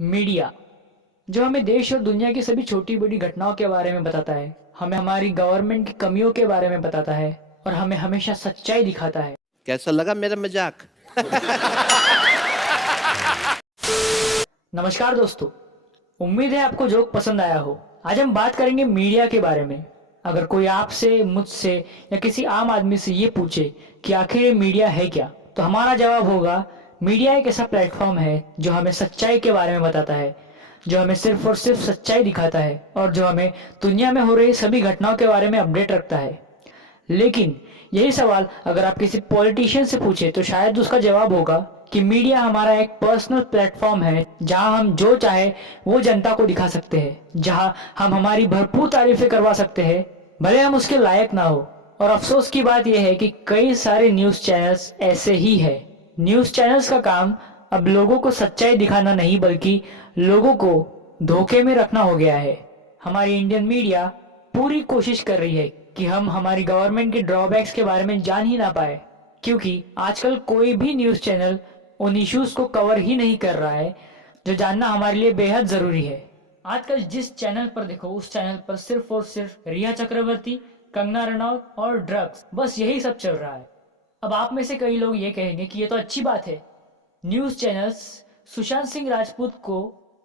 Media जो हमें देश और दुनिया की सभी छोटी बड़ी घटनाओं के बारे में बताता है, हमें हमारी गवर्नमेंट की कमियों के बारे में बताता है और हमें हमेशा सच्चाई दिखाता है। कैसा लगा मेरा मजाक? नमस्कार दोस्तों, उम्मीद है आपको जोक पसंद आया हो। आज हम बात करेंगे मीडिया के बारे में। अगर कोई आपसे, मुझसे या किसी आम आदमी से ये पूछे कि आखिर ये मीडिया है क्या, तो हमारा जवाब होगा मीडिया एक ऐसा प्लेटफॉर्म है जो हमें सच्चाई के बारे में बताता है, जो हमें सिर्फ और सिर्फ सच्चाई दिखाता है और जो हमें दुनिया में हो रही सभी घटनाओं के बारे में अपडेट रखता है। लेकिन यही सवाल अगर आप किसी पॉलिटिशियन से पूछे तो शायद उसका जवाब होगा कि मीडिया हमारा एक पर्सनल प्लेटफॉर्म है जहां हम जो चाहे वो जनता को दिखा सकते हैं, जहां हम हमारी भरपूर तारीफें करवा सकते हैं भले हम उसके लायक ना हो। और अफसोस की बात यह है कि कई सारे न्यूज चैनल्स ऐसे ही है। न्यूज चैनल्स का काम अब लोगों को सच्चाई दिखाना नहीं बल्कि लोगों को धोखे में रखना हो गया है। हमारी इंडियन मीडिया पूरी कोशिश कर रही है कि हम हमारी गवर्नमेंट के ड्रॉबैक्स के बारे में जान ही ना पाए, क्योंकि आजकल कोई भी न्यूज चैनल उन इश्यूज को कवर ही नहीं कर रहा है जो जानना हमारे लिए बेहद जरूरी है। आजकल जिस चैनल पर देखो उस चैनल पर सिर्फ और सिर्फ रिया चक्रवर्ती, कंगना रनौत और ड्रग्स, बस यही सब चल रहा है। अब आप में से कई लोग ये कहेंगे कि ये तो अच्छी बात है, न्यूज चैनल्स सुशांत सिंह राजपूत को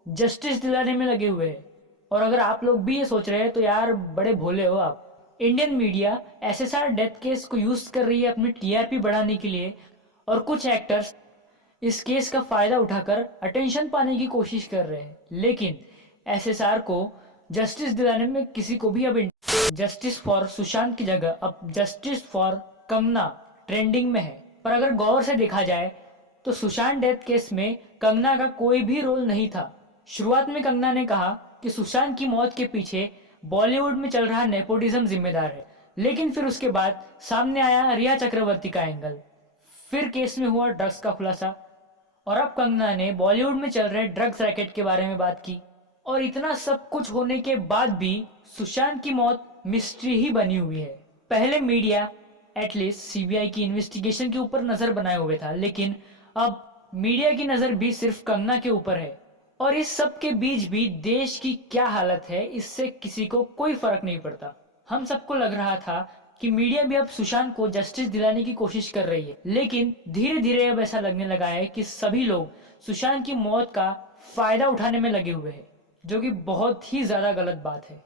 जस्टिस दिलाने में लगे हुए हैं। और अगर आप लोग भी ये सोच रहे हैं तो यार बड़े भोले हो आप। Indian media SSR death case को यूज कर रही है अपनी टीआरपी बढ़ाने के लिए, और कुछ एक्टर्स इस केस का फायदा उठाकर अटेंशन पाने की कोशिश कर रहे हैं। लेकिन एसएसआर को जस्टिस दिलाने में किसी को भी अब जस्टिस फॉर सुशांत की जगह अब जस्टिस फॉर कंगना ट्रेंडिंग में है। पर अगर गौर से देखा जाए तो सुशांत डेथ केस में कंगना का कोई भी रोल नहीं था। शुरुआत में कंगना ने कहा कि सुशांत की मौत के पीछे बॉलीवुड में चल रहा नेपोटिज्म जिम्मेदार है, लेकिन फिर उसके बाद सामने आया रिया चक्रवर्ती का एंगल, फिर केस में हुआ ड्रग्स का खुलासा, और अब कंगना ने बॉलीवुड में चल रहे ड्रग्स रैकेट के बारे में बात की। और इतना सब कुछ होने के बाद भी सुशांत की मौत मिस्ट्री ही बनी हुई है। पहले मीडिया एटलीस्ट सीबीआई की इन्वेस्टिगेशन के ऊपर नजर बनाए हुए था, लेकिन अब मीडिया की नजर भी सिर्फ कंगना के ऊपर है। और इस सब के बीच भी देश की क्या हालत है इससे किसी को कोई फर्क नहीं पड़ता। हम सबको लग रहा था कि मीडिया भी अब सुशांत को जस्टिस दिलाने की कोशिश कर रही है, लेकिन धीरे धीरे अब ऐसा लगने लगा है कि सभी लोग सुशांत की मौत का फायदा उठाने में लगे हुए हैं, जो कि बहुत ही ज्यादा गलत बात है।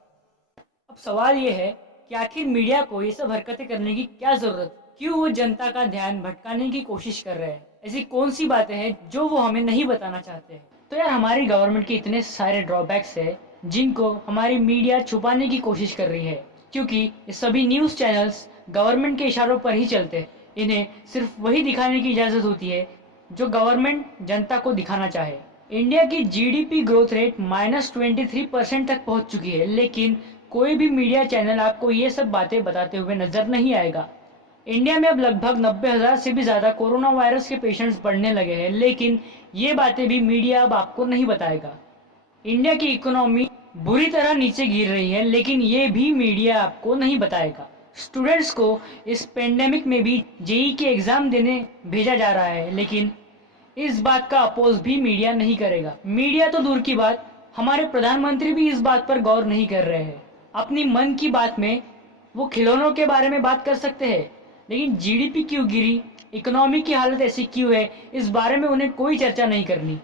अब सवाल यह है कि आखिर मीडिया को ये सब हरकतें करने की क्या जरूरत, क्यों वो जनता का ध्यान भटकाने की कोशिश कर रहे हैं, ऐसी कौन सी बातें हैं जो वो हमें नहीं बताना चाहते हैं। तो यार हमारी गवर्नमेंट के इतने सारे ड्रॉबैक्स है जिनको हमारी मीडिया छुपाने की कोशिश कर रही है, क्योंकि ये सभी न्यूज चैनल्स गवर्नमेंट के इशारों पर ही चलते हैं। इन्हें सिर्फ वही दिखाने की इजाजत होती है जो गवर्नमेंट जनता को दिखाना चाहे। इंडिया की जीडीपी ग्रोथ रेट -23% तक पहुंच चुकी है, लेकिन कोई भी मीडिया चैनल आपको ये सब बातें बताते हुए नजर नहीं आएगा। इंडिया में अब लगभग 90,000 से भी ज्यादा कोरोना वायरस के पेशेंट्स बढ़ने लगे हैं, लेकिन ये बातें भी मीडिया अब आपको नहीं बताएगा। इंडिया की इकोनॉमी बुरी तरह नीचे गिर रही है, लेकिन ये भी मीडिया आपको नहीं बताएगा। स्टूडेंट्स को इस पेंडेमिक में भी जेई के एग्जाम देने भेजा जा रहा है, लेकिन इस बात का अपोज भी मीडिया नहीं करेगा। मीडिया तो दूर की बात, हमारे प्रधानमंत्री भी इस बात पर गौर नहीं कर रहे हैं। अपनी मन की बात में वो खिलौनों के बारे में बात कर सकते हैं, लेकिन जीडीपी क्यों गिरी, इकोनॉमी की हालत ऐसी क्यों है, इस बारे में उन्हें कोई चर्चा नहीं करनी,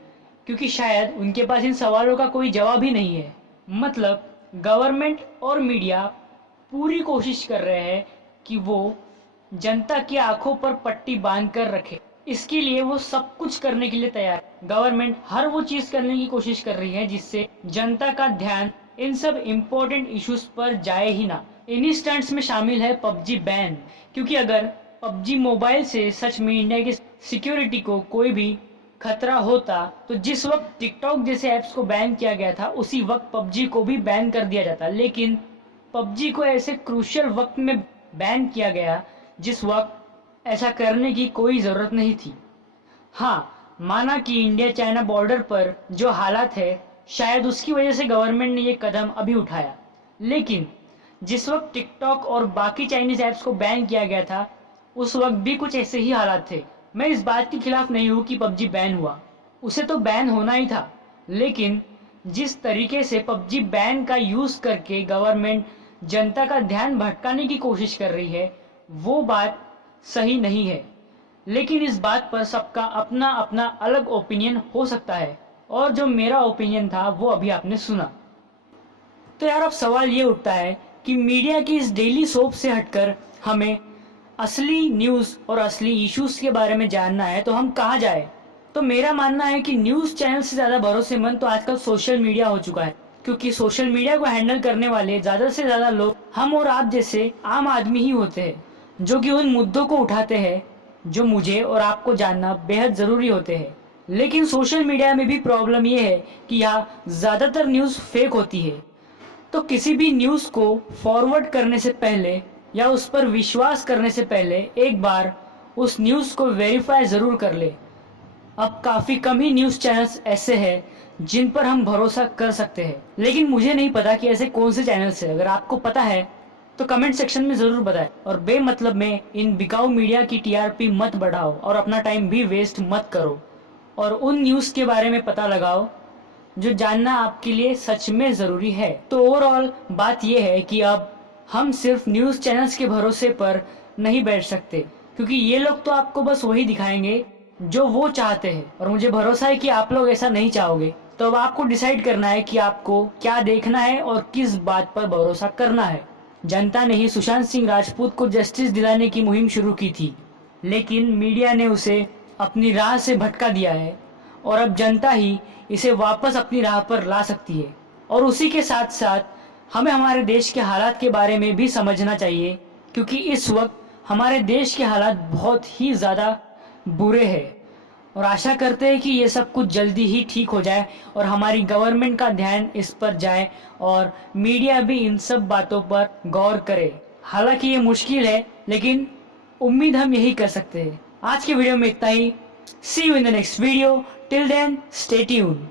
क्योंकि शायद उनके पास इन सवालों का कोई जवाब ही नहीं है। मतलब गवर्नमेंट और मीडिया पूरी कोशिश कर रहे हैं कि वो जनता की आंखों पर पट्टी बांध कर रखे। इसके लिए वो सब कुछ करने के लिए तैयार है। गवर्नमेंट हर वो चीज करने की कोशिश कर रही है जिससे जनता का ध्यान इन सब इम्पोर्टेंट इश्यूज पर जाए ही ना। इन्हीं स्टंट्स में शामिल है पबजी बैन, क्योंकि अगर पबजी मोबाइल से सच में इंडिया की सिक्योरिटी को कोई भी खतरा होता तो जिस वक्त टिकटॉक जैसे ऐप्स को बैन किया गया था उसी वक्त पबजी को भी बैन कर दिया जाता। लेकिन पबजी को ऐसे क्रूशियल वक्त में बैन किया गया जिस वक्त ऐसा करने की कोई जरूरत नहीं थी। हाँ, माना कि इंडिया चाइना बॉर्डर पर जो हालात है शायद उसकी वजह से गवर्नमेंट ने ये कदम अभी उठाया, लेकिन जिस वक्त टिकटॉक और बाकी चाइनीज ऐप्स को बैन किया गया था उस वक्त भी कुछ ऐसे ही हालात थे। मैं इस बात के खिलाफ नहीं हूँ कि पबजी बैन हुआ, उसे तो बैन होना ही था, लेकिन जिस तरीके से पबजी बैन का यूज़ करके गवर्नमेंट जनता का ध्यान भटकाने की कोशिश कर रही है वो बात सही नहीं है। लेकिन इस बात पर सबका अपना अपना अलग ओपिनियन हो सकता है, और जो मेरा ओपिनियन था वो अभी आपने सुना। तो यार अब सवाल ये उठता है कि मीडिया की इस डेली सोप से हटकर हमें असली न्यूज़ और असली इश्यूज के बारे में जानना है तो हम कहाँ जाए। तो मेरा मानना है कि न्यूज़ चैनल से ज़्यादा भरोसेमंद तो आजकल सोशल मीडिया हो चुका है, क्योंकि सोशल मीडिया को हैंडल करने वाले ज़्यादा से ज़्यादा लोग हम और आप जैसे आम आदमी ही होते हैं, जो कि उन मुद्दों को उठाते हैं जो मुझे और आपको जानना बेहद ज़रूरी होते हैं। लेकिन सोशल मीडिया में भी प्रॉब्लम ये है कि यहाँ ज़्यादातर न्यूज़ फेक होती है। तो किसी भी न्यूज़ को फॉरवर्ड करने से पहले या उस पर विश्वास करने से पहले एक बार उस न्यूज़ को वेरीफाई ज़रूर कर ले। अब काफ़ी कम ही न्यूज़ चैनल्स ऐसे हैं जिन पर हम भरोसा कर सकते हैं, लेकिन मुझे नहीं पता कि ऐसे कौन से चैनल्स हैं। अगर आपको पता है तो कमेंट सेक्शन में ज़रूर बताएं, और बेमतलब में इन बिकाऊ मीडिया की टीआरपी मत बढ़ाओ और अपना टाइम भी वेस्ट मत करो, और उन न्यूज़ के बारे में पता लगाओ जो जानना आपके लिए सच में ज़रूरी है। तो ओवरऑल बात यह है कि अब हम सिर्फ न्यूज़ चैनल्स के भरोसे पर नहीं बैठ सकते, क्योंकि ये लोग तो आपको बस वही दिखाएंगे जो वो चाहते हैं, और मुझे भरोसा है कि आप लोग ऐसा नहीं चाहोगे। तो अब आपको डिसाइड करना है कि आपको क्या देखना है और किस बात पर भरोसा करना है। जनता ने ही सुशांत सिंह राजपूत को जस्टिस दिलाने की मुहिम शुरू की थी, लेकिन मीडिया ने उसे अपनी राह से भटका दिया है, और अब जनता ही इसे वापस अपनी राह पर ला सकती है। और उसी के साथ साथ हमें हमारे देश के हालात के बारे में भी समझना चाहिए, क्योंकि इस वक्त हमारे देश के हालात बहुत ही ज़्यादा बुरे हैं, और आशा करते हैं कि ये सब कुछ जल्दी ही ठीक हो जाए और हमारी गवर्नमेंट का ध्यान इस पर जाए और मीडिया भी इन सब बातों पर गौर करे। हालांकि ये मुश्किल है, लेकिन उम्मीद हम यही कर सकते हैं। आज के वीडियो में इतना ही। See you in the next video. Till then stay tuned.